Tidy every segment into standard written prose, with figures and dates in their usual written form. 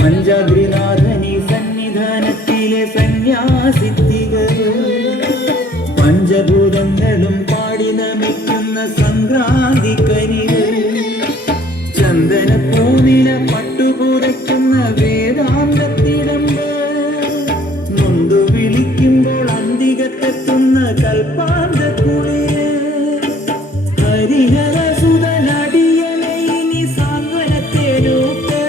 പഞ്ചാദ്രിനാഥനി സന്നിധാനത്തിലെ സന്യാസിത്തികൾ പഞ്ചഭൂതങ്ങളും പാടി നമിക്കുന്ന സംക്രാന്തിക്കരികൾ ചന്ദന പൂനില പട്ടുപുരയ്ക്കുന്ന വേദാന്തത്തിടമ്പ് നൊന്തു വിളിക്കുമ്പോൾ അന്തികത്തെത്തുന്ന കൽപ്പാന്തക്കുളിര് ഹരിഹര സുതനടിയനെ ഇനി സാന്ത്വനത്തേരൂക്ക്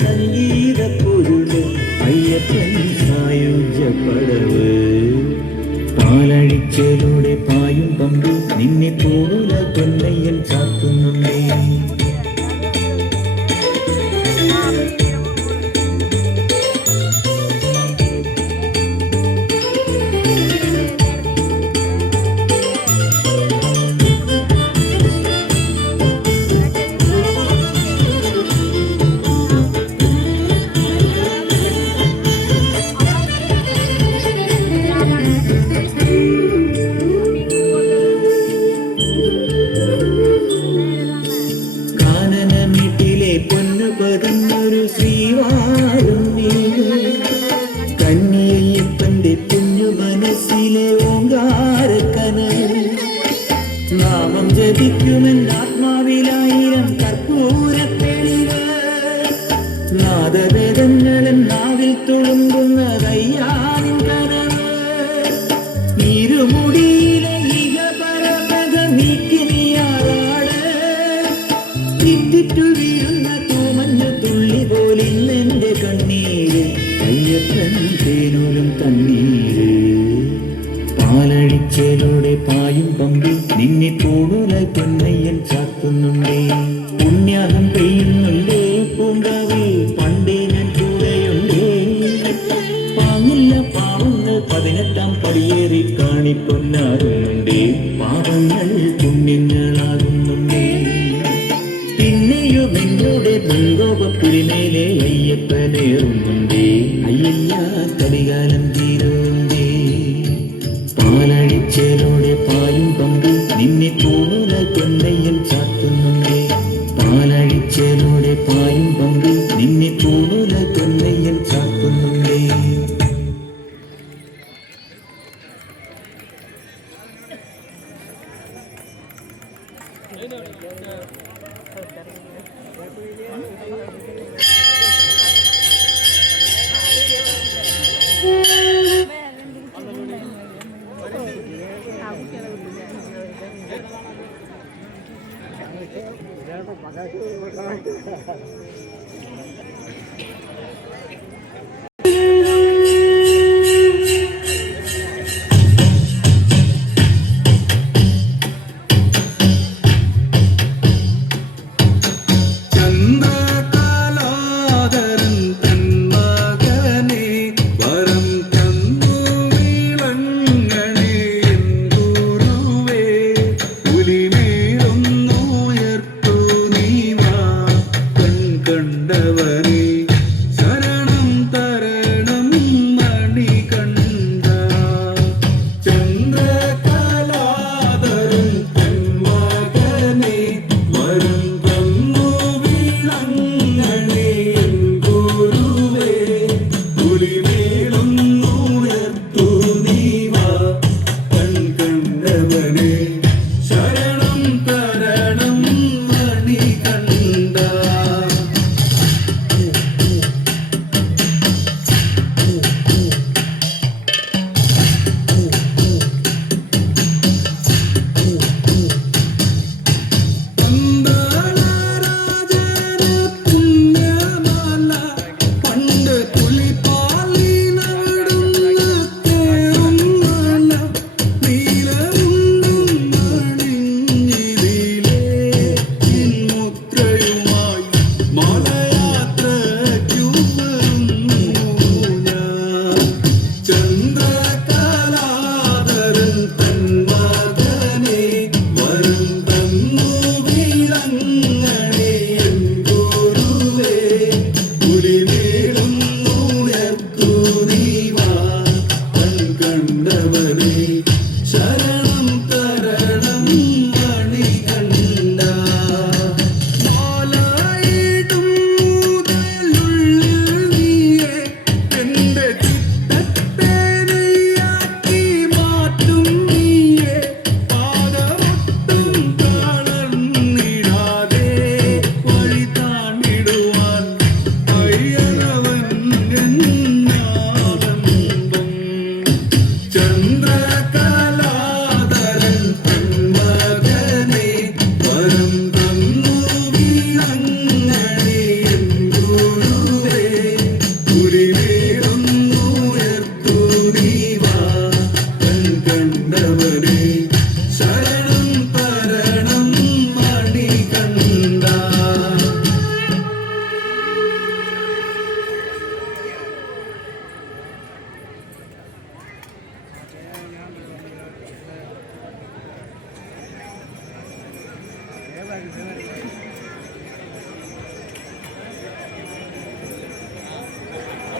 സംഗീത പൊരുള് അയ്യപ്പൻ സായുജ്യപ്പടവ് പാലഴിച്ചയിലൂടെ പായും പമ്പി നിന്നെ പോല കൊല്ലയ്യൻ ചാത്തുന്നുണ്ടേ പതന്നൊരു ശ്രീവാഴും കന്നിയപ്പന്റെ കുഞ്ഞു മനസ്സിലെ ഓങ്കാരക്കനൽ നാമം ജപിക്കുമെന്ന് ആത്മാവിലായിരം കർപ്പൂരത്തെളിവ് നാദവേദങ്ങളും നാവിൽ തുളുമ്പുന്നതയ്യാനിൻ കനവ് ഇരുമുടിയിലെ ഇഹപരമത നീക്കി നീയാറാട് തിറ്റിറ്റു വീഴുന്ന തുള്ളി പോലിന്നെന്റെ കണ്ണീര് അയ്യപ്പൻ തേനൂലും തണ്ണീര് പാലഴിച്ചയിലൂടെ പായും പമ്പി നിന്നെ തോടുല പൊന്നയ്യൻ ചാത്തുന്നുണ്ടേ പുണ്യാഹം പെയ്യുന്നുണ്ടേ പൂങ്കാവേ പണ്ടേ ഞാൻ കൂടെയുണ്ടേ പാങ്ങില്ല പാവങ്ങൾ 18-ാം പടിയേറി കാണിപ്പൊന്നാകുന്നുണ്ടേ പാപങ്ങൾ പുണ്യങ്ങളാകുന്നുണ്ടേ പിന്നെയും എന്നോട് മുൻകോപപ്പുലിമേലെ അയ്യപ്പനേറുന്നുണ്ടേ അയ്യയ്യ കലികാലം തീരുണ്ടേ പാലഴിച്ചയിലൂടെ പായും പമ്പി നിന്നെ പോല കൊല്ലയ്യൻ ചാത്തുന്നുണ്ടേ പാലഴിച്ചയിലൂടെ പായും പമ്പി നിന്നെ പോല കൊല്ലയ്യൻ ചാത്തുന്നുണ്ടേ കണ്ടവനെ ശരണം തര വന്നു വീണങ്ങടി എൻ ഗുരുവേ ഉരിവേടുന്നുയർത്തു നീവാ കൺ കണ്ടവരെ ശരണം തരണം മണികണ്ഠ. Gracias.